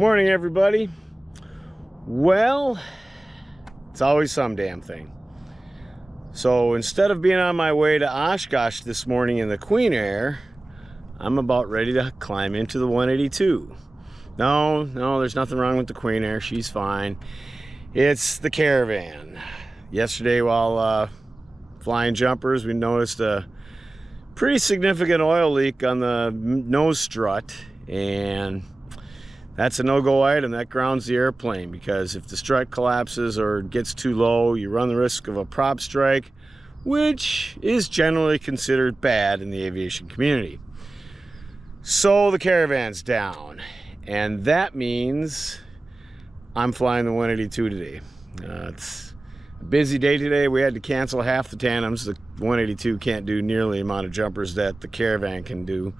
Morning, everybody. Well, it's always some damn thing. So instead of being on my way to Oshkosh this morning in the Queen Air, I'm about ready to climb into the 182. No, there's nothing wrong with the Queen Air. She's fine. It's the Caravan. Yesterday, while flying jumpers, we noticed a pretty significant oil leak on the nose strut, and that's a no-go item. That grounds the airplane, because if the strut collapses or gets too low, you run the risk of a prop strike, which is generally considered bad in the aviation community. So the Caravan's down, and that means I'm flying the 182 today. It's a busy day today. We had to cancel half the tandems. The 182 can't do nearly the amount of jumpers that the Caravan can do.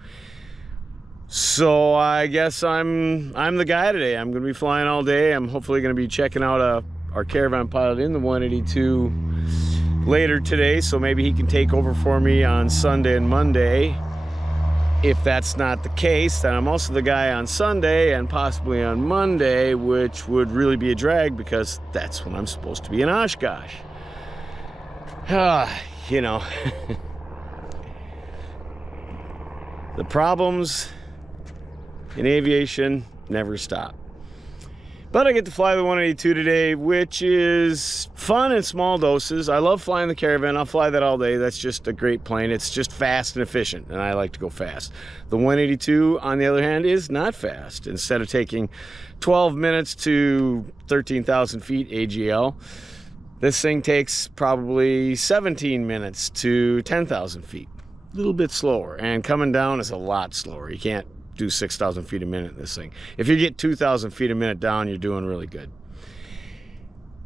So I guess I'm the guy today. I'm going to be flying all day. I'm hopefully going to be checking out our Caravan pilot in the 182 later today, so maybe he can take over for me on Sunday and Monday. If that's not the case, then I'm also the guy on Sunday and possibly on Monday, which would really be a drag because that's when I'm supposed to be in Oshkosh. You know, the problems in aviation never stop. But I get to fly the 182 today, which is fun in small doses. I love flying the Caravan. I'll fly that all day. That's just a great plane. It's just fast and efficient, and I like to go fast. The 182, on the other hand, is not fast. Instead of taking 12 minutes to 13,000 feet AGL, this thing takes probably 17 minutes to 10,000 feet. A little bit slower, and coming down is a lot slower. You can't do 6,000 feet a minute in this thing. If you get 2,000 feet a minute down, you're doing really good.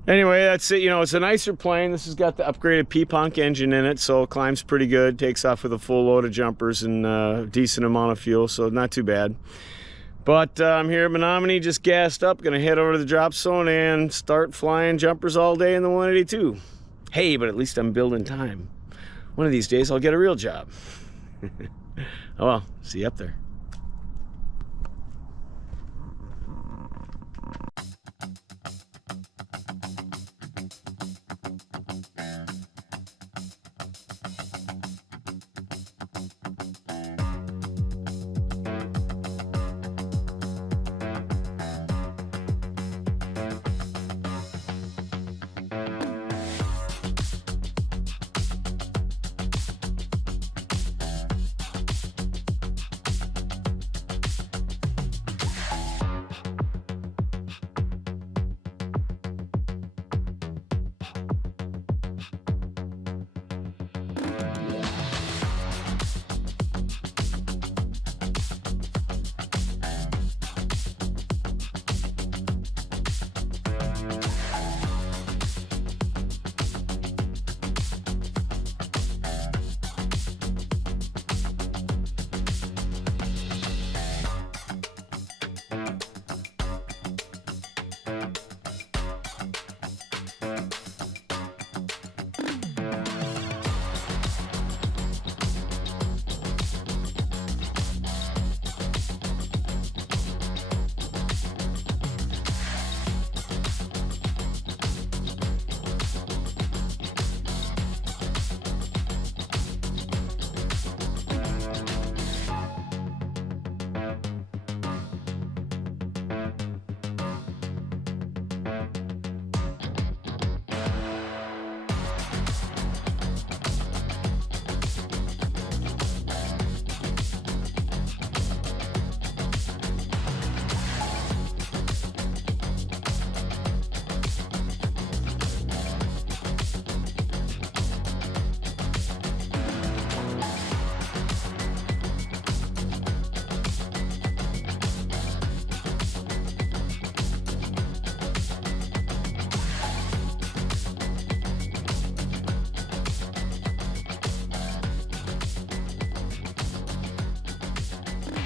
Anyway, that's it. You know, it's a nicer plane. This has got the upgraded P-Punk engine in it, so it climbs pretty good. Takes off with a full load of jumpers and a decent amount of fuel, so not too bad. But I'm here at Menominee, just gassed up, gonna head over to the drop zone and start flying jumpers all day in the 182. Hey, but at least I'm building time. One of these days, I'll get a real job. Oh well, see you up there.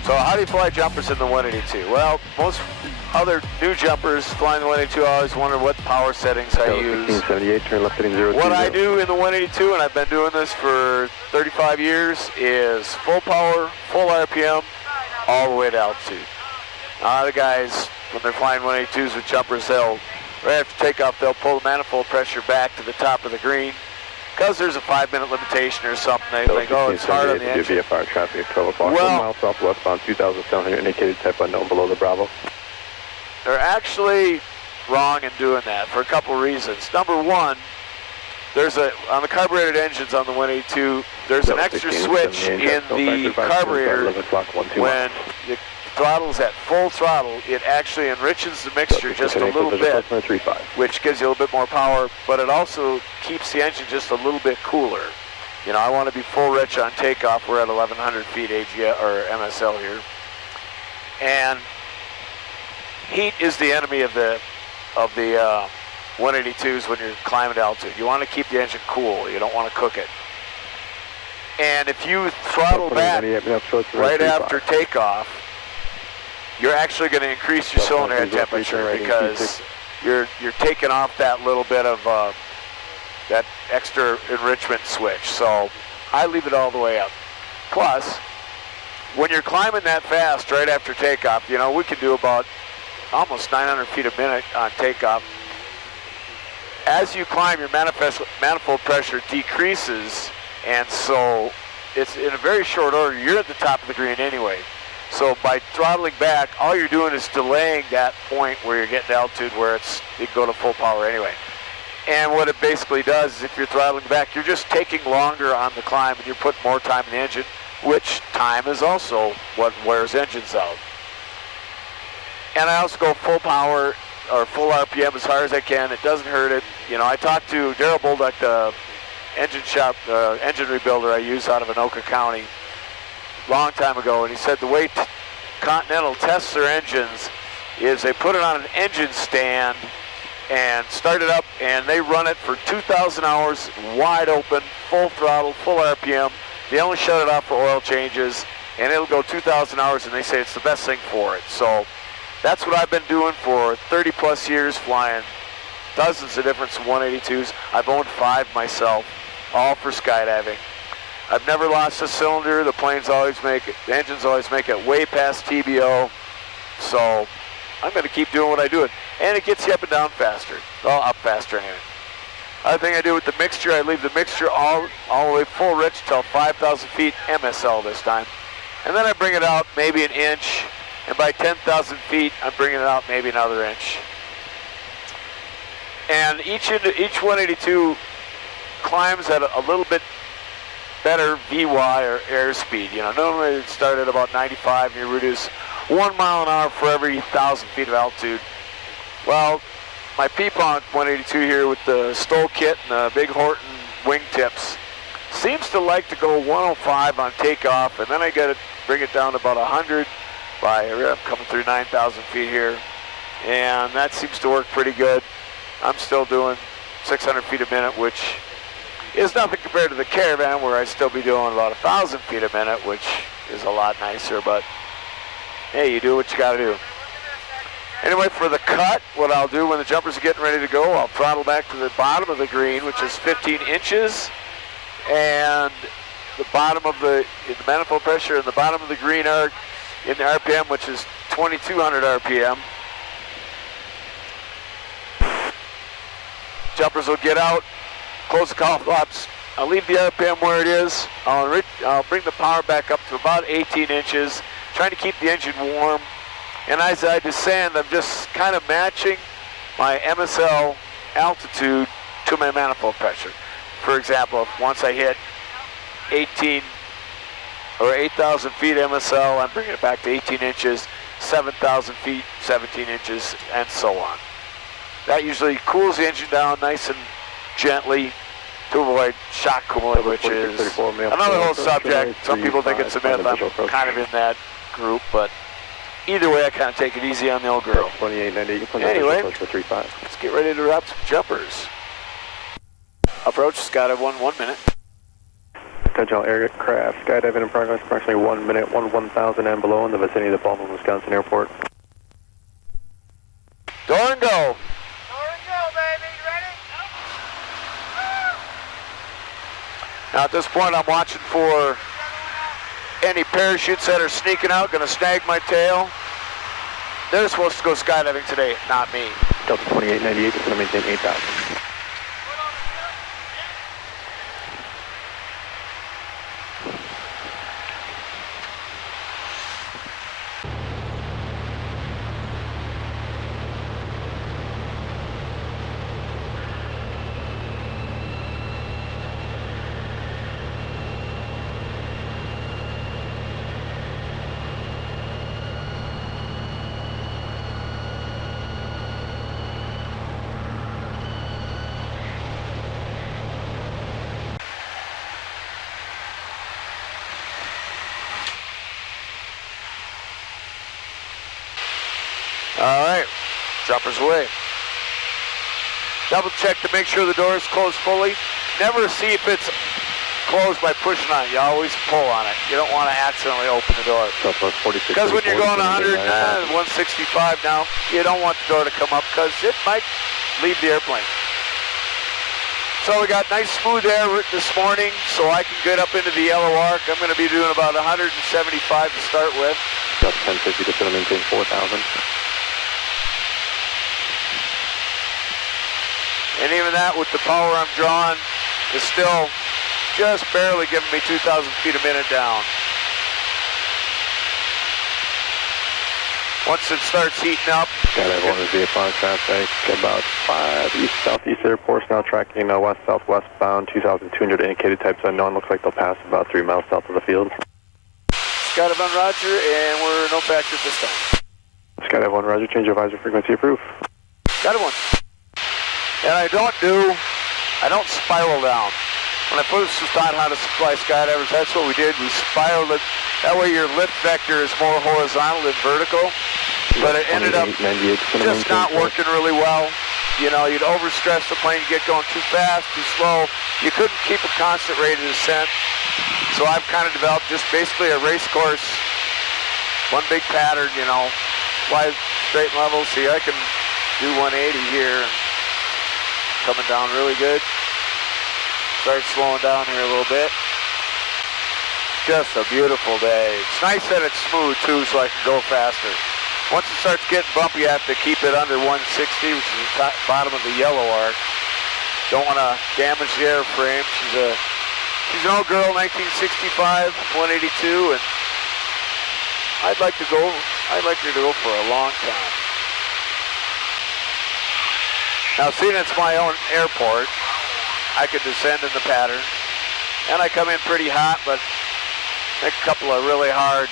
So how do you fly jumpers in the 182? Well, most other new jumpers flying the 182 always wonder what power settings I use. 1678, turn left heading 020. What I do in the 182, and I've been doing this for 35 years, is full power, full RPM, all the way to altitude. A lot of guys when they're flying 182s with jumpers, right after takeoff, they'll pull the manifold pressure back to the top of the green. Because there's a 5-minute limitation or something, they think, oh, it's hard on the engine. VFR traffic at 12 o'clock, well, 1 mile southwestbound, 2,700, indicated type unknown below the Bravo. They're actually wrong in doing that for a couple reasons. Number one, on the carbureted engines on the 182, there's an extra switch in the carburetor when the throttle's at full throttle. It actually enriches the mixture just a little bit, which gives you a little bit more power, but it also keeps the engine just a little bit cooler. You know, I want to be full rich on takeoff. We're at 1,100 feet AGL or MSL here, and heat is the enemy of the 182s when you're climbing to altitude. You want to keep the engine cool. You don't want to cook it. And if you throttle back right after takeoff, you're actually going to increase your cylinder head temperature because you're taking off that little bit of that extra enrichment switch. So I leave it all the way up. Plus, when you're climbing that fast right after takeoff, you know, we can do about almost 900 feet a minute on takeoff. As you climb, your manifold pressure decreases, and so it's in a very short order. You're at the top of the green anyway. So by throttling back, all you're doing is delaying that point where you're getting to altitude where you can go to full power anyway. And what it basically does is if you're throttling back, you're just taking longer on the climb and you're putting more time in the engine, which time is also what wears engines out. And I also go full power or full RPM as hard as I can. It doesn't hurt it. You know, I talked to Daryl Bolduck, the engine shop, engine rebuilder I use out of Anoka County, long time ago, and he said the way Continental tests their engines is they put it on an engine stand and start it up, and they run it for 2,000 hours wide open, full throttle, full RPM. They only shut it off for oil changes, and it'll go 2,000 hours, and they say it's the best thing for it. So that's what I've been doing for 30 plus years, flying dozens of different 182s. I've owned 5 myself, all for skydiving. I've never lost a cylinder. The engines always make it way past TBO. So I'm going to keep doing what I do. And it gets you up and down faster. Well, up faster anyway. Other thing I do with the mixture, I leave the mixture all the way full rich till 5,000 feet MSL this time. And then I bring it out maybe an inch. And by 10,000 feet, I'm bringing it out maybe another inch. And each 182 climbs at a little bit better VY or airspeed. You know, normally it start at about 95 and you reduce 1 mile an hour for every 1,000 feet of altitude. Well, my Piedmont 182 here with the Stoll kit and the big Horton wingtips seems to like to go 105 on takeoff, and then I got to bring it down to about 100 I'm coming through 9,000 feet here, and that seems to work pretty good. I'm still doing 600 feet a minute, which is nothing compared to the Caravan, where I'd still be doing about 1,000 feet a minute, which is a lot nicer, but hey, you do what you got to do. Anyway, for the cut, what I'll do when the jumpers are getting ready to go, I'll throttle back to the bottom of the green, which is 15 inches, and the bottom of the manifold pressure in the bottom of the green arc in the RPM, which is 2,200 RPM. Jumpers will get out, close the call flaps. I'll leave the RPM where it is. I'll bring the power back up to about 18 inches, trying to keep the engine warm. And as I descend, I'm just kind of matching my MSL altitude to my manifold pressure. For example, once I hit 18 or 8,000 feet MSL, I'm bringing it back to 18 inches, 7,000 feet, 17 inches, and so on. That usually cools the engine down nice and gently to avoid shock cooling, which is another whole subject. Some people think it's a myth. I'm kind of in that group, but either way, I kind of take it easy on the old girl. Anyway, let's get ready to wrap some jumpers. Approach, skydive 1 minute. Potential aircraft skydiving in progress, approximately 1 minute, 1,000 and below in the vicinity of the Baldwin, Wisconsin airport. Door and go. Door and go, baby. You ready? Now at this point, I'm watching for any parachutes that are sneaking out, going to snag my tail. They're supposed to go skydiving today, not me. Delta 2898, just going to maintain 8,000. All right, droppers away. Double check to make sure the door is closed fully. Never see if it's closed by pushing on it. You always pull on it. You don't want to accidentally open the door. Because when you're going 100, 165 now, you don't want the door to come up because it might leave the airplane. So we got nice smooth air this morning, so I can get up into the yellow arc. I'm going to be doing about 175 to start with. Delta 1050, just going to maintain 4,000. And even that, with the power I'm drawing, is still just barely giving me 2,000 feet a minute down. Once it starts heating up. Skydive 1 is VFR traffic, about 5 east southeast airports, now tracking west southwest bound, 2,200 indicated types unknown. Looks like they'll pass about 3 miles south of the field. Skydive 1 Roger, and we're no factor at this time. Skydive 1 Roger, change your visor frequency approved. Skydive 1. And I don't spiral down. When I first was taught how to fly skydivers, that's what we did. We spiraled it. That way your lift vector is more horizontal than vertical. But it ended up just not working really well. You know, you'd overstress the plane, you get going too fast, too slow. You couldn't keep a constant rate of descent. So I've kind of developed just basically a race course, one big pattern, you know, fly straight and level. See, I can do 180 here. Coming down really good. Start slowing down here a little bit. Just a beautiful day. It's nice that it's smooth too, so I can go faster. Once it starts getting bumpy, I have to keep it under 160, which is the bottom of the yellow arc. Don't want to damage the airframe. She's an old girl, 1965, 182, and I'd like her to go for a long time. Now, seeing it's my own airport, I could descend in the pattern, and I come in pretty hot, but make a couple of really hard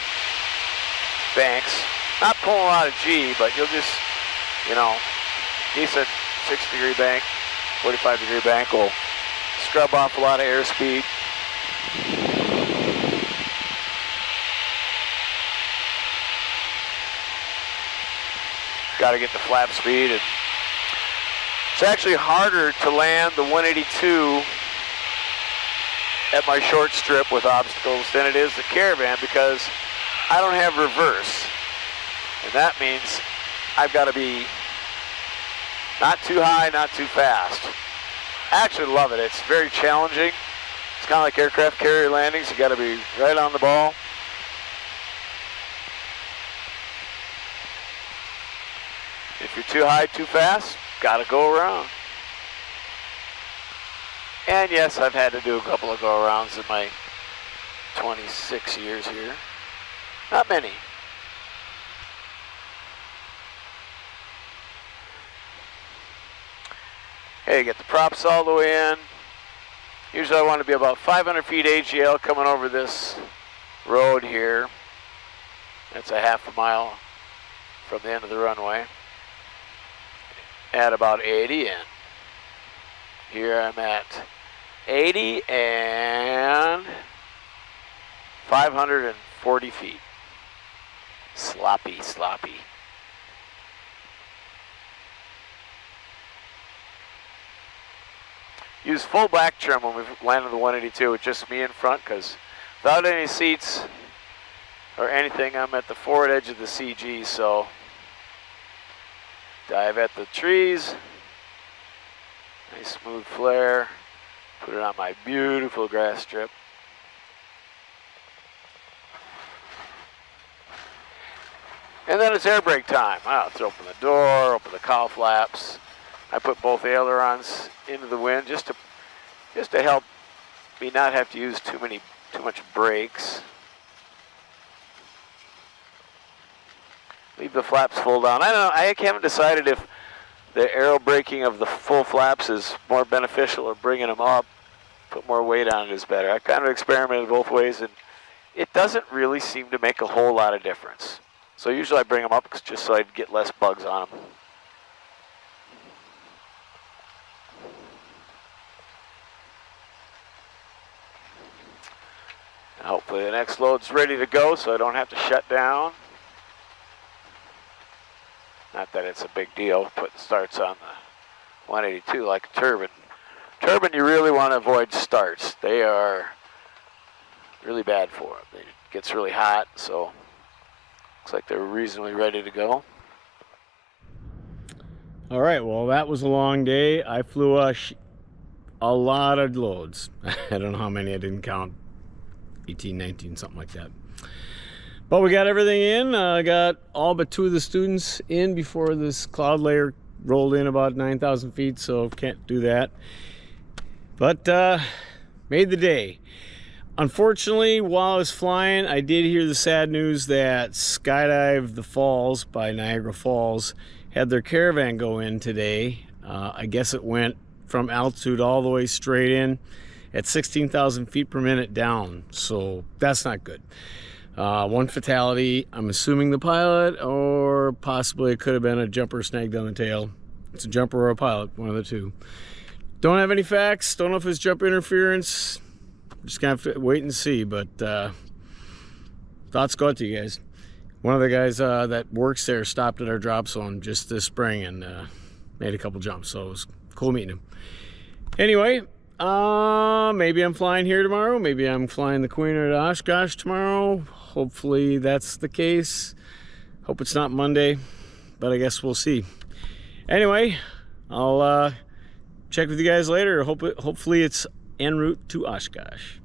banks. Not pulling a lot of G, but you'll just, you know, decent 6-degree bank, 45-degree bank will scrub off a lot of airspeed. Got to get the flap speed, and it's actually harder to land the 182 at my short strip with obstacles than it is the Caravan because I don't have reverse. And that means I've got to be not too high, not too fast. I actually love it. It's very challenging. It's kind of like aircraft carrier landings. You got to be right on the ball. If you're too high, too fast, got to go around. And yes, I've had to do a couple of go-arounds in my 26 years here. Not many. Hey, get the props all the way in. Usually I want to be about 500 feet AGL coming over this road here. That's a half a mile from the end of the runway. At about 80, and here I'm at 80 and 540 feet. Sloppy, sloppy. Use full back trim when we landed the 182 with just me in front, because without any seats or anything, I'm at the forward edge of the CG, so dive at the trees. Nice smooth flare. Put it on my beautiful grass strip. And then it's air brake time. Let's open the door, open the cowl flaps. I put both ailerons into the wind just to help me not have to use too much brakes. Leave the flaps full down. I don't know, I haven't decided if the aero braking of the full flaps is more beneficial or bringing them up, put more weight on it is better. I kind of experimented both ways, and it doesn't really seem to make a whole lot of difference. So usually I bring them up just so I'd get less bugs on them. And hopefully the next load's ready to go so I don't have to shut down. Not that it's a big deal, putting starts on the 182 like a turbine. Turbine, you really want to avoid starts. They are really bad for it. It gets really hot, so looks like they're reasonably ready to go. All right, well, that was a long day. I flew a lot of loads. I don't know how many, I didn't count. 18, 19, something like that. But we got everything in. I got all but 2 of the students in before this cloud layer rolled in about 9,000 feet, so can't do that. But made the day. Unfortunately, while I was flying, I did hear the sad news that Skydive the Falls by Niagara Falls had their caravan go in today. I guess it went from altitude all the way straight in at 16,000 feet per minute down, so that's not good. 1 fatality. I'm assuming the pilot, or possibly it could have been a jumper snagged on the tail. It's a jumper or a pilot, one of the two. Don't have any facts. Don't know if it's jump interference. Just gonna have to wait and see, but thoughts go out to you guys. One of the guys that works there stopped at our drop zone just this spring and made a couple jumps, so it was cool meeting him. Anyway, maybe I'm flying here tomorrow. Maybe I'm flying the Queen to Oshkosh tomorrow. Hopefully that's the case. Hope it's not Monday, but I guess we'll see. Anyway, I'll check with you guys later. Hopefully it's en route to Oshkosh.